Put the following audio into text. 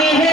Amen.